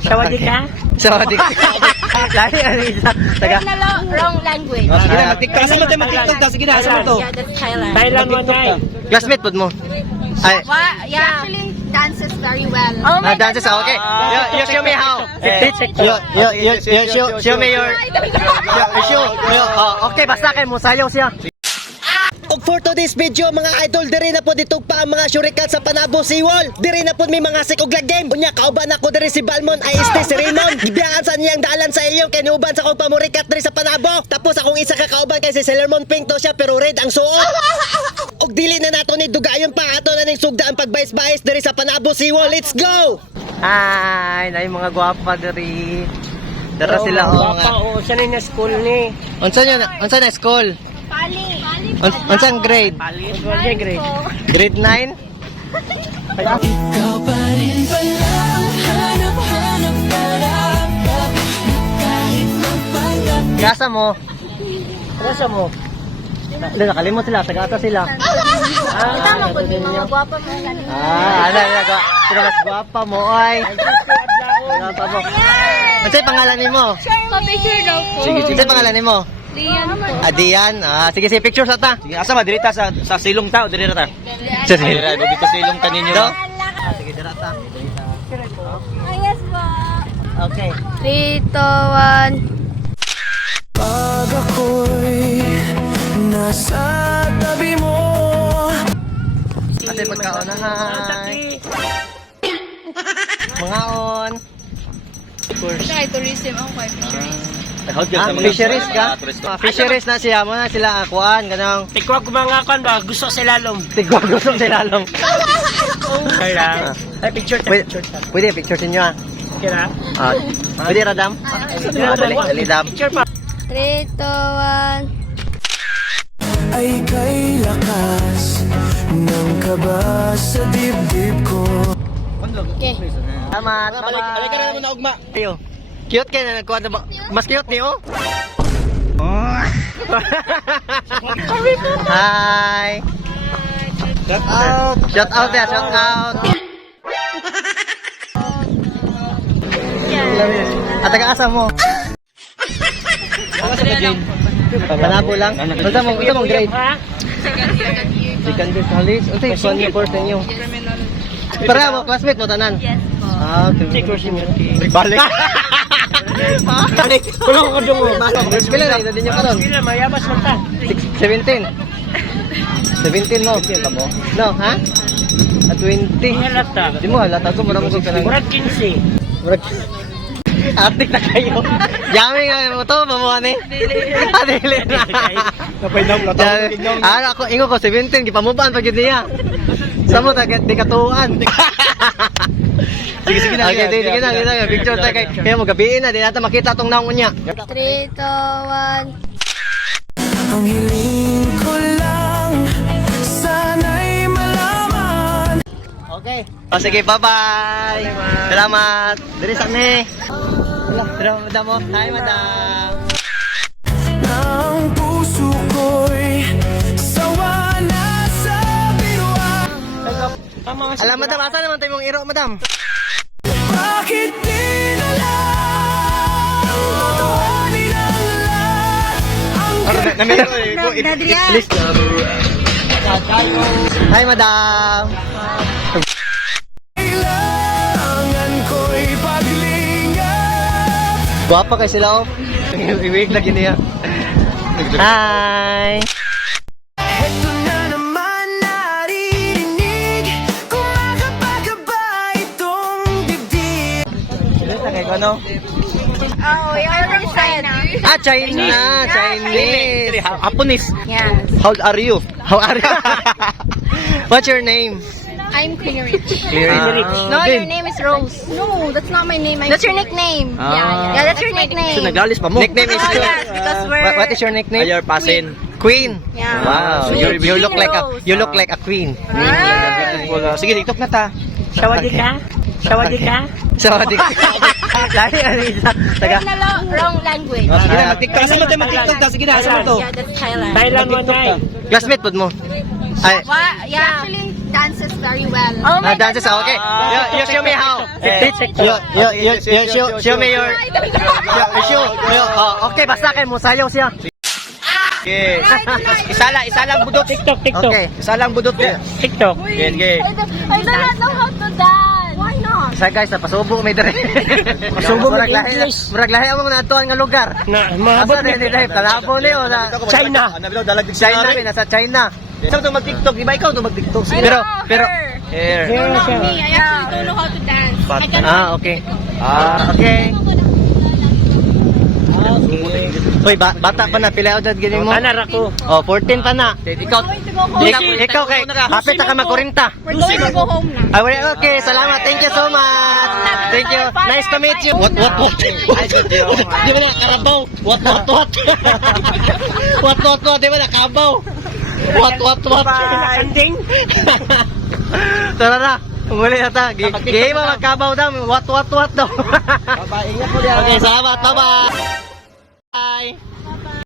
Sawadee ka? Sawadee ka. Lahi, ano isa? Taga. Wrong language. Sige na, mag-tiktok. Asa mo tayo mag-tiktok ta? Sige na, asa mo to? Yeah, that's Thailand. Thailand mo na eh. Classmate po mo. Ay, Yeah. Actually dances very well. Oh my dances, God, okay. no. You show me how. Show me your... Okay, basta kayo mo, sayaw siya. Og for today's video mga idol, diri na po dito pa ang mga shurikat sa Panabo Seawall. Diri na po may mga sikoglag game. Unya kauban ako diri si Balmon ay si Raymond. Gibiyaan sa niyang dalan sa iyo kay niuban sa akong pamurikat diri sa Panabo. Tapos akong isa ka kauban kay si Sailormon Pink to siya pero red ang suot. Og dili na nato ni dugayon pa ato na ning sugda ang pagbais-bais diri sa Panabo Seawall. Let's go. Ay, nay mga gwapa diri. Dara sila oh. Baka o, saan na school ni? Unsa na school? Pali. Unsang grade? Golden grade. Grade 9? Ikaw pa rin pala hanap-hanap kalakap na kahit magpanggap. Kasa mo? Rasa mo? Nakalimot sila, taga-ata sila. Kita mo kung yung mga gwapa mo. Sino mas gwapa mo, oy. Gwapa mo. Unsay pangalan nimo? Pa-picture daw po. Unsay pangalan nimo? Liam po. Dian. Sige, picture sa ta. Sige, asa ba? Dirita sa silong ta o dirita ta? Sa Dirita, dito silong ta ninyo. Do? no? Sige, dira ta. Yes po. Okay. 3, 2, 1. Pag ako'y nasa tabi mo. Ate magkaunahan. Mga on. Try tourism ang Fisheries ka? Fisheries na siya mo na sila akuan ganang Tikwag ko mga kan ba? Gusto sa lalong. tigwag gusto sila lalong. Kaya. Ay, picture ta. Picture ta. Pwede picture ninyo ah. Kira? Pwede radam? Dali dam. Picture pa. 3, 2, 1. Ay kay lakas ng kaba sa dibdib ko. Okay. Salamat. Balik ka na naman na ugma. Ayo. Cute ka na nagkuha na ba? Mas cute niyo? Hi. Shout out. Shout out ya, shout out. At taga-asa mo? Asa ba, Jane? Panabo lang? Basta mong grade? Ha? Second year college? Unsa yung one year course ninyo? Para mo, classmate mo tanan? Yes po. Take course mo. Balik. Balik! Kulong ko dungo! Pila na, ito din nyo karon? Sila, mayabas man ta. 17 mo? No, ha? 20 Halata. Di mo halata ko, mura mo ko ka lang. Murag 15. Artik na kayo. Yami nga mo to, mamuha ni. Adili na. Napay daw, Ako, ingo ko, 17, gipamubaan pag yun niya. Samo, di katuan. Sige na. Okay, sige na, picture tayo kay. Kaya mo, gabiin na, di natin makita tong naong niya. 3, 2, 1. Ang hiling ko lang sana'y malaman. Okay. Sige, bye-bye. Salamat. Diri sa ni. Hello, madam mo. Hi, madam. Ang puso ko'y sawa na sa biruan. Alam, madam, asa naman tayo mong iro, madam? Bakit di na lang tutuhanin ang lahat? List. Hi, madam. Kailangan ko'y paglingat. Guwapa kayo sila, oh. Iwig lagi niya. Hi. Ito na naman naririnig, kumakapagaba itong dibdib. Ano? Oh, we already said. Chinese. Japanese. Yes. How are you? What's your name? I'm Queen Rich. No, No, your name is Rose. No, that's not my name. That's your nickname. Yeah, that's your nickname. So nagalis pa mo. Nickname is Oh, yes, because we're... What is your nickname? Ayar pasin. Queen. Yeah. Wow, Queen you look like Rose. a queen. Wala. Sige, TikTok na ta. Sawadee ka? Sawadee ka? Sawadee ka. Lahi, ano isa? Taga. Wrong language. Sige na, mag-tiktok. Asa mo tayo mag-tiktok ta? Sige na, asa mo to? Yeah, that's Thailand. Thailand mo na eh. Classmate po mo? Ay, Yeah. Actually dances dances very well. Oh Dances, okay. You show me how. You show me your... Okay, basta kayo mo sayaw siya. Okay. Isa lang budot. TikTok. Okay. Isa lang budot. TikTok. Okay. I do not know how to dance. Why not? Sa guys, napasubo may dire. Pasubo may Murag lahi- English. Murag lahi ang mga natuan nga lugar. Na, mahabot Asa din ni Dave? Talabo ni o na China. China, nasa China. Saan ito mag-tiktok? Di ba ikaw ito mag-tiktok? Pero Here. Here Not siya. me. I actually don't know how to dance. I can okay. Ah. Okay. Hoy, bata pa na pila dyan gini mo. Anar ako. Oh, 14 pa na. Ikaw, going to go home. ikaw kay hapit na ka mag-40. We're going to go home now. Okay, salamat. Thank you so much. Thank you. Nice to meet you. What? Di ba na karabaw? What? What? Di ba na kabaw? What? Kanding. Tara na. Muli na ta. Game magkabaw daw. What daw. Bye-bye. Ingat mo yan. Okay, salamat. Bye-bye.